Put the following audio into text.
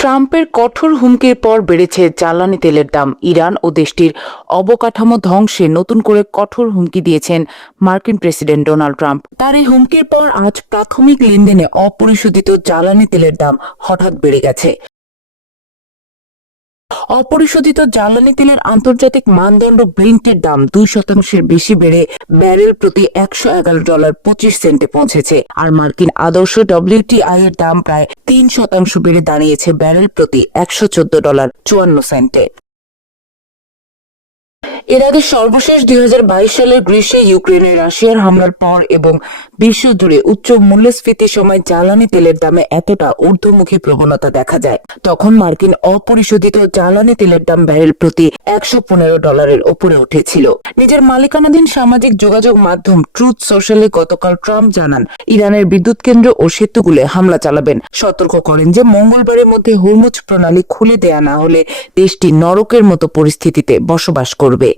ট্রাম্পের কঠোর হুমকির পর বেড়েছে জ্বালানি তেলের দাম। ইরান ও দেশটির অবকাঠামো ধ্বংসে নতুন করে কঠোর হুমকি দিয়েছেন মার্কিন প্রেসিডেন্ট ডোনাল্ড ট্রাম্প। তার এই হুমকির পর আজ প্রাথমিক লেনদেনে অপরিশোধিত জ্বালানি তেলের দাম হঠাৎ বেড়ে গেছে। অপরিশোধিত জ্বালানি তেলের আন্তর্জাতিক মানদণ্ড ব্রেন্টের দাম 2% বেশি বেড়ে ব্যারেল প্রতি $111.25 পৌঁছেছে। আর মার্কিন আদর্শ WTI এর দাম প্রায় 3% বেড়ে দাঁড়িয়েছে ব্যারেল প্রতি $114.54। এর আগে সর্বশেষ 2022 সালের গ্রীষ্মে ইউক্রেনে রাশিয়ার হামলার পর এবং বিশ্বজুড়ে উচ্চ মূল্যস্ফীতির সময় জ্বালানি তেলের দামে এতটা ঊর্ধ্বমুখী প্রবণতা দেখা যায়। তখন মার্কিন অপরিশোধিত জ্বালানি তেলের দাম ব্যারেল প্রতি $115 ওপরে উঠেছিল। নিজের মালিকানাধীন সামাজিক যোগাযোগ মাধ্যম ট্রুথ সোশ্যালে গতকাল ট্রাম্প জানান, ইরানের বিদ্যুৎ কেন্দ্র ও সেতুগুলো হামলা চালাবেন। সতর্ক করেন যে মঙ্গলবারের মধ্যে হরমুজ প্রণালী খুলে দেয়া না হলে দেশটি নরকের মতো পরিস্থিতিতে বসবাস করবে।